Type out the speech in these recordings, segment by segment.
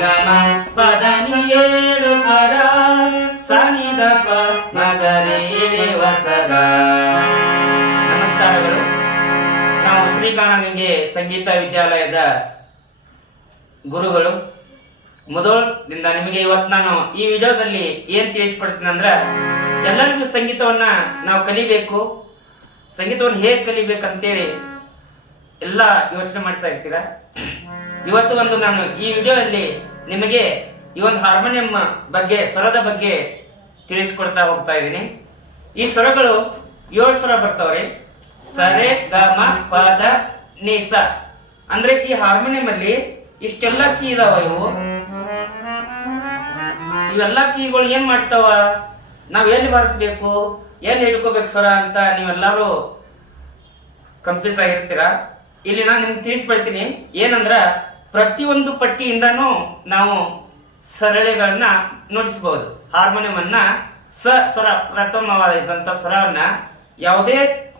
ಗಮ ಪದ ಸ್ವರ ಸನಿ ಇಳಿವ ನಮಸ್ಕಾರಗಳು. ನಾವು ಸಂಗೀತ ವಿದ್ಯಾಲಯದ ಗುರುಗಳು. ಮೊದಲದಿಂದ ನಿಮಗೆ ಇವತ್ತು ನಾನು ಈ ವಿಡಿಯೋದಲ್ಲಿ ಏನು ತಿಳಿಸ್ಕೊಡ್ತೀನಿ ಅಂದ್ರೆ, ಎಲ್ಲರಿಗೂ ಸಂಗೀತವನ್ನ ನಾವು ಕಲಿಬೇಕು. ಸಂಗೀತವನ್ನು ಹೇಗೆ ಕಲಿಬೇಕಂತೇಳಿ ಎಲ್ಲ ಯೋಚನೆ ಮಾಡ್ತಾ ಇರ್ತೀರ? ಇವತ್ತು ಒಂದು ನಾನು ಈ ವಿಡಿಯೋದಲ್ಲಿ ನಿಮಗೆ ಈ ಒಂದು ಹಾರ್ಮೋನಿಯಂ ಬಗ್ಗೆ, ಸ್ವರದ ಬಗ್ಗೆ ತಿಳಿಸ್ಕೊಡ್ತಾ ಹೋಗ್ತಾ ಇದ್ದೀನಿ. ಈ ಸ್ವರಗಳು ಏಳು ಸ್ವರ ಬರ್ತಾವ್ರಿ. ಸರೆ ಗ, ಮ, ಪ, ದ, ನಿ, ಸ. ಅಂದ್ರೆ ಈ ಹಾರ್ಮೋನಿಯಂ ಅಲ್ಲಿ ಇಷ್ಟೆಲ್ಲ ಕೀ ಇದಾವ ಇವು. ಇವೆಲ್ಲ ಕೀಗಳು ಏನ್ ಮಾಡ್ತಾವ? ನಾವ್ ಎಲ್ಲಿ ಬಾರಿಸ್ಬೇಕು? ಎಲ್ಲಿ ಹಿಡ್ಕೋಬೇಕು ಸ್ವರ ಅಂತ ನೀವೆಲ್ಲರೂ ಕಂಪ್ಲೀಸ್ ಆಗಿರ್ತೀರಾ? ಇಲ್ಲಿ ನಾನು ನಿಮ್ಗೆ ತಿಳಿಸ್ಬಿಡ್ತೀನಿ ಏನಂದ್ರ ಪ್ರತಿಯೊಂದು ಪಟ್ಟಿಯಿಂದನೂ ನಾವು ಸರಳೆಗಳನ್ನ ನೋಡಿಸಬಹುದು ಹಾರ್ಮೋನಿಯಂ ಅನ್ನ ಸ, ಸ್ವರ ಪ್ರಥಮವಾದಂಥ ಸ್ವರವನ್ನ ಯಾವುದೇ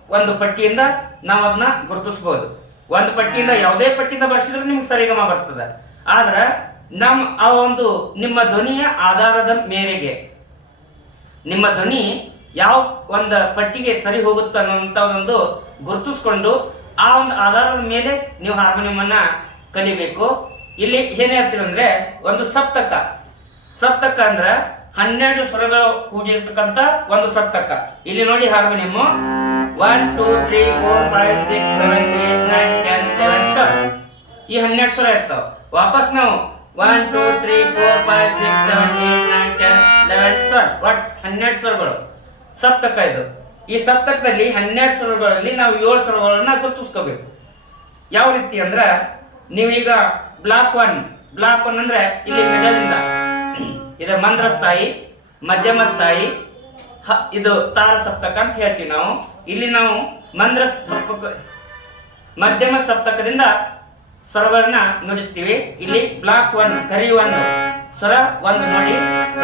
ಒಂದು ಪಟ್ಟಿಯಿಂದ ನಾವು ಅದನ್ನ ಗುರುತಿಸಬಹುದು ಒಂದು ಪಟ್ಟಿಯಿಂದ ಯಾವುದೇ ಪಟ್ಟಿಯಿಂದ ಬರ್ಸಿದ್ರೆ ನಿಮ್ಗೆ ಸರಿಗಮ ಬರ್ತದೆ. ಆದ್ರೆ ನಮ್ಮ ಆ ಒಂದು ನಿಮ್ಮ ಧ್ವನಿಯ ಆಧಾರದ ಮೇರೆಗೆ ನಿಮ್ಮ ಧ್ವನಿ ಯಾವ ಒಂದು ಪಟ್ಟಿಗೆ ಸರಿ ಹೋಗುತ್ತೆ ಅನ್ನೋಂಥ ಒಂದು ಗುರುತಿಸ್ಕೊಂಡು ಆ ಒಂದು ಆಧಾರದ ಮೇಲೆ ನೀವು ಹಾರ್ಮೋನಿಯಂ ಅನ್ನ ಕಲಿಬೇಕು. ಇಲ್ಲಿ ಏನ್ ಹೇಳ್ತೀವಿ ಅಂದ್ರೆ ಒಂದು ಸಪ್ತಕ. ಸಪ್ತಕ ಅಂದ್ರ ಹನ್ನೆರಡು ಸ್ವರಗಳು ಕೂಡಿರ್ತಕ್ಕಂಥ ಒಂದು ಸಪ್ತಕ. ಇಲ್ಲಿ ನೋಡಿ harmonium. One two three four five six seven eight nine ten eleven twelve ಈ ಹನ್ನೆರಡು ಸ್ವರ ಇರ್ತಾವ. ವಾಪಸ್ ನಾವು. One two three four five six seven eight nine ten eleven twelve ಒಟ್ ಹನ್ನೆರಡು ಸ್ವರಗಳು. ಸಪ್ತಕ ಇದು. ಈ ಸಪ್ತಕದಲ್ಲಿ ಹನ್ನೆರಡು ಸ್ವರಗಳಲ್ಲಿ ನಾವು ಏಳು ಸ್ವರಗಳನ್ನ ಗುರುತಿಸ್ಕೋಬೇಕು. ಯಾವ ರೀತಿ ಅಂದ್ರ ನೀವೀಗ ಬ್ಲಾಕ್ ಒನ್ ಬ್ಲಾಕ್ ಒನ್ ಅಂದ್ರೆ ಇಲ್ಲಿ ಮಿಡಲಿಂದ ಇದು ಮಂದ್ರ ಸ್ಥಾಯಿ ಮಧ್ಯಮ ಸ್ಥಾಯಿ ಇದು ತಾರ ಸಪ್ತಕ ಅಂತ ಹೇಳ್ತೀವಿ ನಾವು. ಇಲ್ಲಿ ನಾವು ಮಂದ್ರ ಸಪ್ತಕ ಮಧ್ಯಮ ಸಪ್ತಕದಿಂದ ಸ್ವರಗಳನ್ನ ನುಡಿಸ್ತೀವಿ. ಇಲ್ಲಿ ಬ್ಲಾಕ್ ಒನ್ ಕರಿ ಒನ್ ಸ್ವರ ಒಂದು ನೋಡಿ. ಸ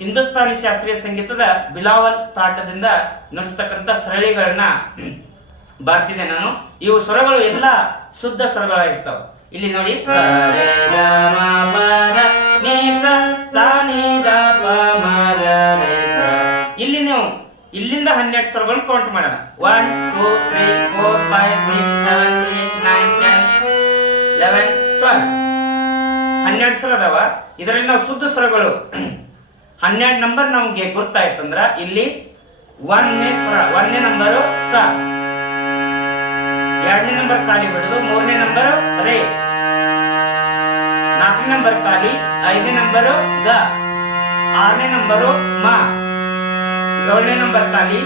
ಹಿಂದೂಸ್ತಾನಿ ಶಾಸ್ತ್ರೀಯ ಸಂಗೀತದ ಬಿಲಾವಲ್ ತಾಟದಿಂದ ನುಡಿಸ್ತಕ್ಕಂಥ ಸರಳಿಗಳನ್ನ ಬಾರಿಸಿದೆ ನಾನು. ಇವು ಸ್ವರಗಳು ಎಲ್ಲ ಶುದ್ಧ ಸ್ವರಗಳಾಗಿರ್ತಾವೆ. ಇಲ್ಲಿ ನೋಡಿ. ಇಲ್ಲಿ ನೀವು ಇಲ್ಲಿಂದ ಹನ್ನೆರಡು ಸ್ವರಗಳನ್ನ ಕೌಂಟ್ ಮಾಡೋಣ. One two three four five six seven eight nine ten eleven twelve ಹನ್ನೆರಡು ಸ್ವರ ಅದಾವ. ಇದರಲ್ಲಿ ನಾವು ಶುದ್ಧ ಸ್ವರಗಳು ಹನ್ನೆರಡು ನಂಬರ್ ನಮಗೆ ಗೊತ್ತಾಯ್ತಂದ್ರ ಇಲ್ಲಿ ಒಂದನೇ ಸ್ವರ ಒಂದನೇ ನಂಬರು ಸ. ಎರಡನೇ ನಂಬರ್ ಖಾಲಿ ಬಿಡುದು ಮೂರನೇ ನಂಬರ್ ರೇ. ನಾಲ್ಕನೇ ನಂಬರ್ ಖಾಲಿ, ಐದನೇ ನಂಬರು ಗ. ಆರನೇ ನಂಬರು ಮ. ಏಳನೇ ನಂಬರ್ ಖಾಲಿ,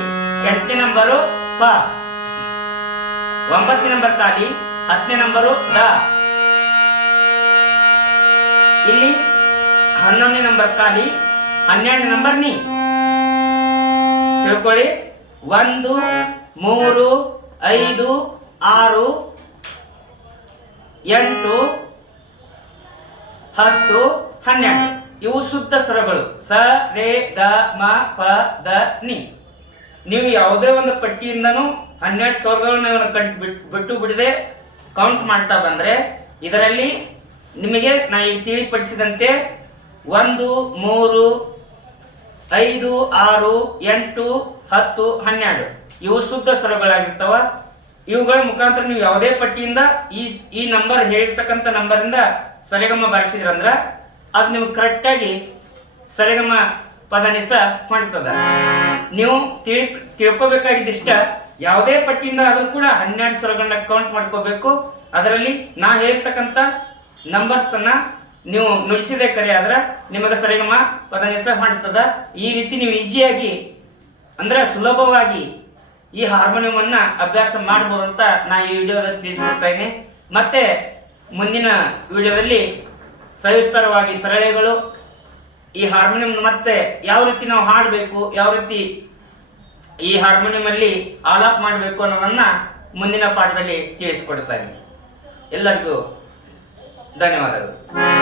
ಎಂಟನೇ ನಂಬರು ಪ. ಒಂಬತ್ತನೇ ನಂಬರ್ ಖಾಲಿ, ಹತ್ತನೇ ನಂಬರು ಡ. ಇಲ್ಲಿ ಹನ್ನೊಂದನೇ ನಂಬರ್ ಖಾಲಿ ಹನ್ನೆರಡನೇ ನಂಬರ್ ನೀ. ತಿಳ್ಕೊಳ್ಳಿ. ಒಂದು, ಮೂರು, ಐದು, ಆರು, ಎಂಟು, ಹತ್ತು, ಹನ್ನೆರಡು. ಇವು ಶುದ್ಧ ಸ್ವರಗಳು. ಸ, ರೇ, ಗ, ಮ, ಪ, ದ, ನಿ. ನೀವು ಯಾವುದೇ ಒಂದು ಪಟ್ಟಿಯಿಂದನೂ ಹನ್ನೆರಡು ಸ್ವರಗಳನ್ನ ಇವನ್ನ ಕಟ್ ಬಿಟ್ಟು ಬಿಟ್ಟು ಬಿಡದೆ ಕೌಂಟ್ ಮಾಡ್ತಾ ಬಂದ್ರೆ ಇದರಲ್ಲಿ ನಿಮಗೆ ನಾ ಈಗ ತಿಳಿಪಡಿಸಿದಂತೆ ಒಂದು, ಮೂರು ಐದು, ಆರು, ಎಂಟು, ಹತ್ತು, ಹನ್ನೆರಡು. ಇವು ಶುದ್ಧ ಸ್ವರಗಳಾಗಿರ್ತಾವ. ಇವುಗಳ ಮುಖಾಂತರ ನೀವು ಯಾವುದೇ ಪಟ್ಟಿಯಿಂದ ಈ ಈ ನಂಬರ್ ಹೇಳಿರ್ತಕ್ಕಂಥ ನಂಬರಿಂದ ಸರಿಗಮ ಬಾರಿಸಿದ್ರಂದ್ರ ಅದು ನಿಮ್ಗೆ ಕರೆಕ್ಟಾಗಿ ಸರಿಗಮ ಪದನಿಸ ಮಾಡ್ತದ ನೀವು ತಿಳ್, ತಿಳ್ಕೊಬೇಕಾಗಿದ್ದಿಷ್ಟ ಯಾವುದೇ ಪಟ್ಟಿಯಿಂದ ಆದರೂ ಕೂಡ ಹನ್ನೆರಡು ಸ್ವರಗಳನ್ನ ಕೌಂಟ್ ಮಾಡ್ಕೋಬೇಕು. ಅದರಲ್ಲಿ ನಾ ಹೇಳ್ತಕ್ಕಂಥ ನಂಬರ್ಸ್ ಅನ್ನ ನೀವು ನುಡಿಸಿದೆ ಕರೆ ಆದ್ರೆ ನಿಮಗೆ ಸರಿಗಮ ಪದನಿಸ ಮಾಡ್ತದ ಈ ರೀತಿ ನೀವು ಈಜಿಯಾಗಿ ಅಂದ್ರೆ ಸುಲಭವಾಗಿ ಈ ಹಾರ್ಮೋನಿಯಂ ಅನ್ನ ಅಭ್ಯಾಸ ಮಾಡ್ಬೋದು ಅಂತ ನಾ ಈ ವಿಡಿಯೋದಲ್ಲಿ ತಿಳಿಸ್ಕೊಡ್ತಾ ಇದ್ದೀನಿ. ಮತ್ತೆ ಮುಂದಿನ ವಿಡಿಯೋದಲ್ಲಿ ಸವಿಸ್ತಾರವಾಗಿ ಸರಳೆಗಳು ಈ ಹಾರ್ಮೋನಿಯಂ ಮತ್ತೆ ಯಾವ ರೀತಿ ನಾವು ಹಾಡಬೇಕು, ಯಾವ ರೀತಿ ಈ ಹಾರ್ಮೋನಿಯಂ ಅಲ್ಲಿ ಆಲಾಪ್ ಮಾಡಬೇಕು ಅನ್ನೋದನ್ನ ಮುಂದಿನ ಪಾಠದಲ್ಲಿ ತಿಳಿಸ್ಕೊಡ್ತಾ ಇದ್ದೀನಿ. ಎಲ್ಲರಿಗೂ ಧನ್ಯವಾದಗಳು.